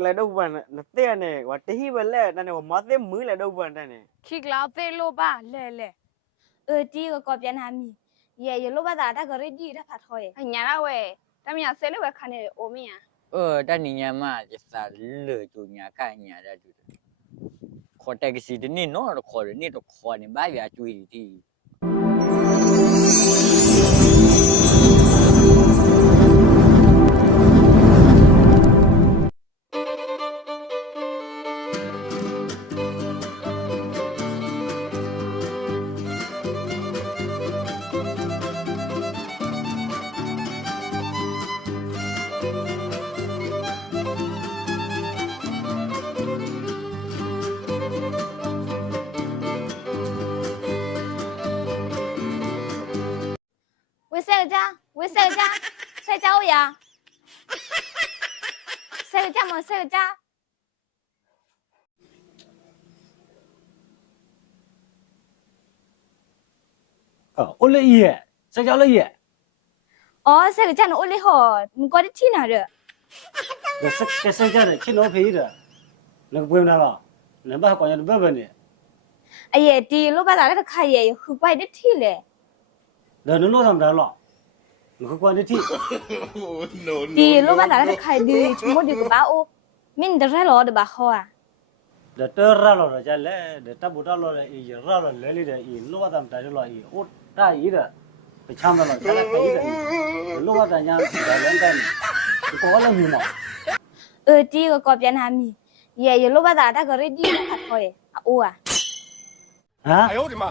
lại đâu bạn nó tiền này và tí hi belle này mà mất tiền mới lại đâu bạn này ခိကလာသေးလို့ပါလဲလဲ တီကိုကောပြန်လာမီရေလိုပါတာဒါကရဒီဒါဖတ်ခေါ်ရဲ့ အညာလာဝဲတမညာဆဲလို့ပဲခါနေအိုမင်းရ တန်ညမှာကျစားလေကျညာကညာတဲ့တူခေါ်တက်စီဒီနေ့နော်ခေါ်ရနေတော့ခေါ်နေဘာပြကျွေးတီ ဝစ်ဆဲကြဝစ်ဆဲကြဆဲကြောရဆဲကြမဆဲကြ အိုလေးရဲ့စကြောလေးရဲ့ အော်ဆဲကြနော်အိုလေးဟောမကောတိနာရ စကြတဲ့ချစ်လို့ဖေးတယ်လည်းပွင့်လာတော့လည်းဘာကွာရဘဘနဲ့ အယေတီလိုပါတာဒါခါရဲ့ခုပိုက်တတိလေ ဒါနလို့ဆောင်တယ်လို့ငါကွာတဲ့တိ တီလိုပါတာဒါခါဒီချမိုဒီကဘာအိုမင်းဒရလောဒဘာဟော ဒါတော်ရလို့ကြလဲဒါတဘူတော်လို့အေးရလို့လဲလေတဲ့အေးလို့တော့တယ်လို့အေးဟိုတာရည်တဲ့ချမ်းတယ်လို့ကြလဲဖေးတယ်လို့တော့ညာဒါလည်းတယ်ကိုလည်းမြင်တော့ တီကိုကောပြန်လာမီရေလိုပါတာဒါကရဒီဒါဖတ်ခေါ်ရဲ့အိုး ဟာ哎呦我的妈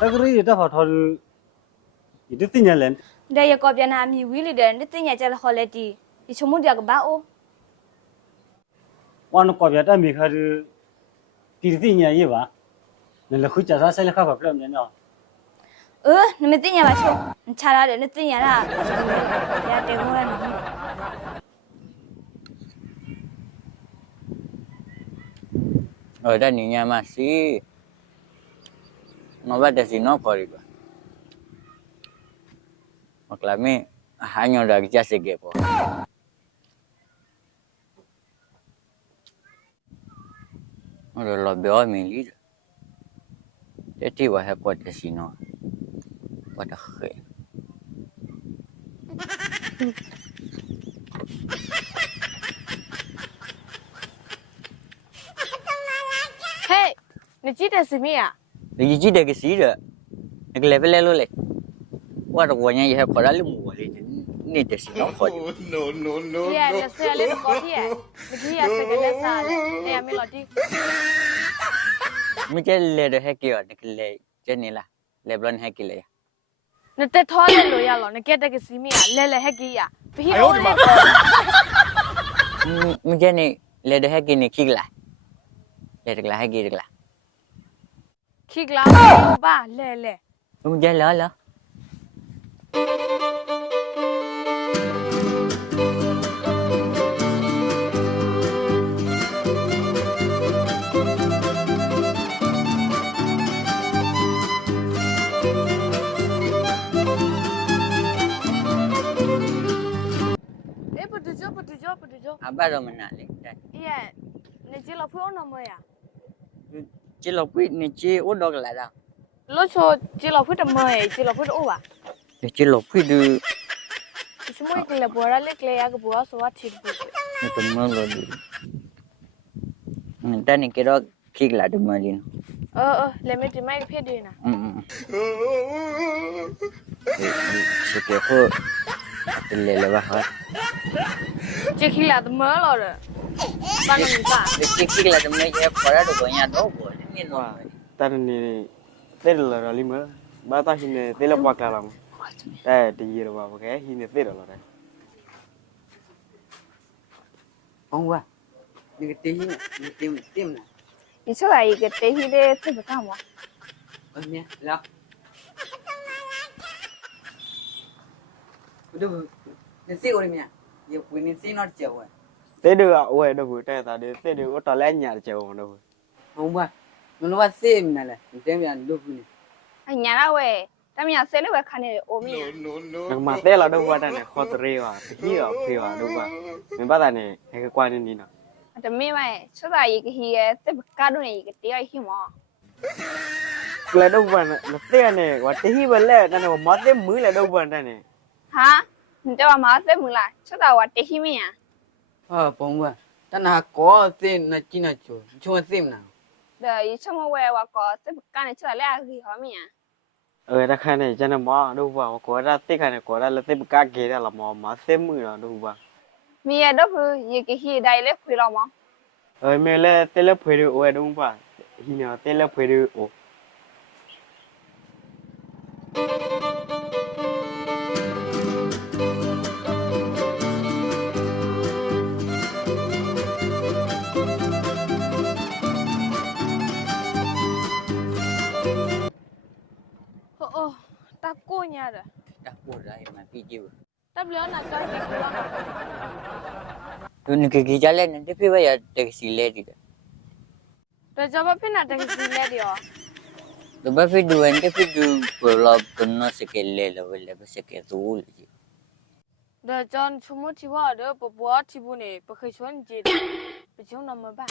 တကရီတဖာထော်ဒီတင်ညာလဲ ဒါရကောပြန်လာမီဝီလီတဲ့တင်ညာကြလခေါ်လက်တီဒီချမိုဒီကဘာအို ဝါနကောပြတာမိခါဒီတင်ညာရေးပါလည်းခုကြစားဆိုင်လက်ခါပါပြမနေတော့ နမတင်ညာပါချိုချာရတယ်နတင်ညာလားရတဲ့ဘွဲ့ တန်ညမှာစီနော်ဘာတက်စီနော်ခေါ်ရီပါမကလာမင်းဟာညောတာကြက်စကေပေါ့လောပြောမင်းလီတဲ့တီဝါဟပေါ်တက်စီနော်ဘာတခဲ ဟေးနကြည့်တဲ့စီမီရ ဒီကြည့်တဲ့ကစီရငကလေပဲလဲလို့လေဝါတော့ဝညာရခေါ်ရလို့မဝလေနေတက်စီနော်ခေါ် ဒီရလက်ဆဲလေးတော့ကော်တီရမကြီးရစကလက်စားလေနေရမလို့ဒီ မကျလေတဲ့ဟက်ကရတကလေကျနေလားလေဘလန်ဟက်ကလေ နတက်ထောလဲလို့ရလောနကက်တဲ့စီမီရလဲလဲဟက်ကီရဘီအိုလေ မကျနေလေတဲ့ဟက်ကနေခိကလာလေတကလာဟက်ကတကလာ ခိကလာလို့ပါလဲလဲ မကျလာလား အေးပတူဂျိုပတူဂျို အဘရောမနာလေ အေးနကြည့်လို့ဖိုးနော်မရ ကျလောက်ပြီနေချေအိုဒေါကလာတာ လို့ချိုကြည့်လို့ဖိုးတမရကြည့်လို့ဖိုးအိုပါ ကျလောက်ပြီဒီ စမွေးကလေးပေါ်ရလေကလေးရကဘောဆိုဝတ်ချစ်ဘူး တမလို့ဒီတန်ကေတော့ခိကလာတမလင်း လေမတီမိုက်ဖြစ်နေနာ စကေဖို့လေလေဘာဟာ ကြည့်ခိလာတမလို့ရဘာလို့မပါ ဒီခိကလာတမရဲ့ခေါ်ရတော့ညာတော့ဘောနေနော် ta này tết là li mơ ba ta hi này tết là qua cả lòng đây thì gì rồi vào cái hi này tết rồi đây ông qua đi cái tí đi tìm này 你出来一个对迄个特别干嘛？ nè lo udah nasi orang ni ya punya nasi not jauh tết được ạ ôi đâu vừa tết ta đi tết được có tao lên nhà chiều mà đâu ông qua nó nói xem này là xem là lúc này အညာလာဝဲ တမရဆဲလေးပဲခါနေအိုမီ ငါမတဲ့လာတော့ဘာတန်းနဲ့ခေါ်တရေပါတကြီးရောဖေးပါတော့ပါမင်းဘာသာနဲ့ဟဲကွာနေနေနော် တမင်းမဲချက်သာရေကဟီရဲ့တက်ကားတို့နေရေကတရားဟီမော ကလည်းတော့ဘာနဲ့တဲ့နဲ့ကွာတကြီးပဲလဲတန်းနဲ့မတဲ့မူးလဲတော့ဘာတန်းနဲ့ ဟာတော့မသက်မလားချက်သာကတဟီမင်း ပုံပါတနာကောစင်းနချိနချိုချုံစင်းနာ ဒါရေချက်မဝဲဝကောတက်ကားနေချက်လဲဟီဟောမင်း တခါနဲ့ကျွန်တော်မတော့ဘာကောရတဲ့ခါနဲ့ကောရလက်တဲ့ကကေရလာမတဲ့မူးတော့ဘာ မီရတော့ရေကဟီဒိုင်လဲခွေတော့မ မဲလဲတဲ့လက်ဖွေးတော့တော့ဘာဟင်းနော်တဲ့လက်ဖွေးတော့ ဟိုတာကိုညာတာ တာပို့လိုက်မှပြီးကြည့် တပ်လျောနာကြိုက်တယ်ကော သူနကကြီးကြလဲနေတဖေးပဲရတက်စီလဲတည်တယ် ဒါကြောင့်ဖြစ်နေတယ်စီလဲတယ်ရော တဘဖေးဒူန်တဖေးဒူပလောကနစကလဲလဝဲလဘစကဲတူလကြီး ဒါကြောင့်ချမချီဝါတော့ပပွားချီဘူးနေပခေချွန်ကြည့်တယ်ပချုံနမဘာ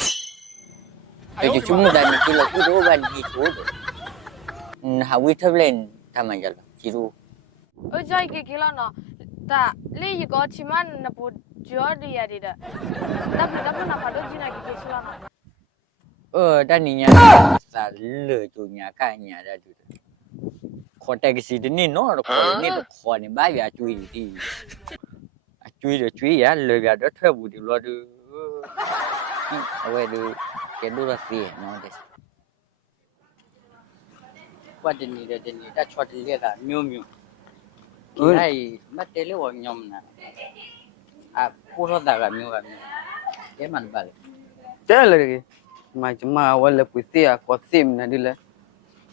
အဲ့ကျမှုတယ်ဒီလိုကူတော့ဘာဒီချိုးတယ်ဟာဝီထဘလန်တမန်ကြလားချီရူ အကြိုက်ကေလာနော်ဒါလေရကောချီမနပူကျော်ဒီရတဲ့တပ်နာဖာတော့ဂျီနာကေချလာနော် တနီညာစာလေကျူညာကညာတဲ့တူခေါ်တက်ကစီတနေ့နော်ခေါ်နေတော့ခေါ်နေဘာပြကျွေးဒီအကျွေးတော့ကျွေးရလေပြတော့ထွက်ဘူးဒီလောတူအဝဲတူကဲဒူရစီနော်တဲ့ဘာတနီတဲ့တနီတချော်တလက်ကမျိုးမျိုးအဲ့မတ်တယ်လို့ညောင်းနာပူရတာကမျိုးကမျိုးကဲมันပါလေ တဲလေကေမကျမဝလပွစီယာကောစင်းနာဒီလေ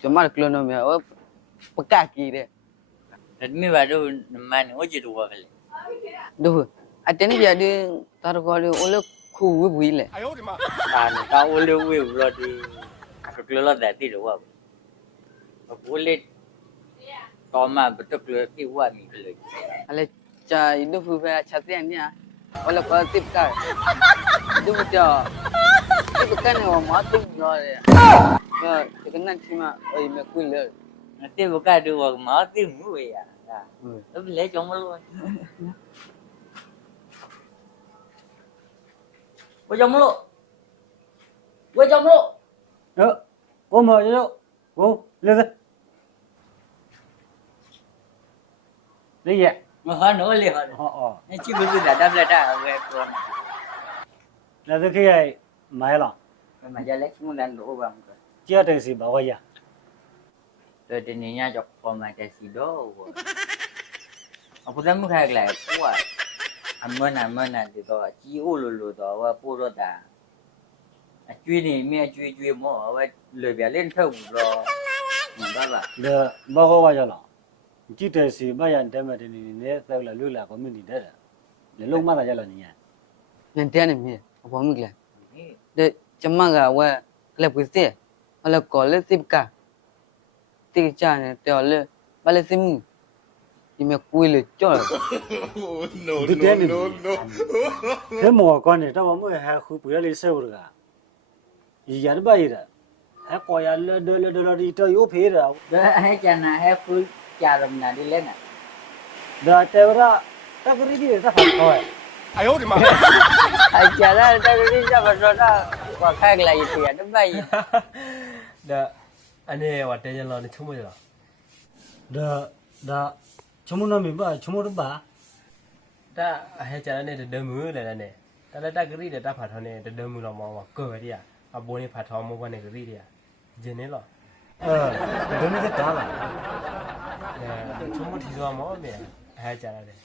ကျမကလနိုမီအပကကီတဲ့ ဒါမြင်ပါတော့မန်ဟိုကြည့်တော့ပါလေ ဒူအတန်ပြတဲ့တာကောလေအိုလခုဝဝီလေ ဒါတော့ဝလေဝေလို့ဒီကလလတဲ့တိတော့ဝလေတော့မှဘတ်ကလတိဝါမီလေ အလေချာဒူဖူဖဲချက်တဲ့ညာဝလကောတစ်ကာဒူကြောဒီကနေမတ်တင်ရောလေဒီကနချီမအိမကွေလေ တိဘကတော့မသိမှုရတာတော့လေကြောင့်မလို့ဝကြောင့်မလို့ဝကြောင့်မလို့ ကိုမရောကိုလေလေရ မဟာနော်လေဟာ ဟောအော် နေချိဘုဒ္ဓဒါပလက်တာဝဲပြောနေ လေသခေးမိုင်လာ မကြလဲမှုလန်တော့ဘာမက ကြတဲ့စီဘာဝရ တော့ဒီနေညကြောက်ပေါ်မှာတက်စီတော့အခုတည်းမခိုင်လိုက်ကွာအမနာဒီတော့အကြီးအိုလိုတော့ဝပို့တော့တာအကျွေးနေမြဲကျွေးမောဝဲလေပြလက်ထုတ်ဘူးတော့ဘာပါ လေဘာဝရလာကြည့်တဲ့စီမရန်တဲမဲ့တင်နေနေသက်လာလွလာကွန်မြူနတီတဲ့လေလုံးမလာကြလာနေရ နန်တဲနေမြေအပေါ်မိကလေတဲ့ကျမကဝဲကလပွစီဝလကောလေတစ်ကာတိချာနေတော်လေဘလေစင်းဒီမကွေးလေကြော့ ဒီတဲနေဟဲမောကောနေတော့မွေဟာခုပရလေးဆဲဝရကရရပါရဟဲကောရလေဒလဒီတော့ယိုဖေးတာ ဒါဟဲ့ကျန်နာဟဲ့ဖူးကြရမနာဒီလဲနာ ဒါတေဝရတကရီဒီသဖတ်တော့ အကြလာတကယ်ကြပါတော့တာဝခိုင်လိုက်ရပြတော့ဘာကြီး ဒါအနေဝတဲကြလောနေချုံမရလား ဒါချမနမဘာချမရဘာ ဒါအဟဲကြတဲ့ဒမူလေနဲ့တလက်တကရီတဲ့တဖာထောင်းတဲ့ဒမူလောမောကောရရအဘိုးနေဖာထောင်းမောဘနဲ့ကရီရဂျင်းနေလော ဒမီတဲ့တာလာ အဲချုံမထီဆိုမောမေအဟဲကြတဲ့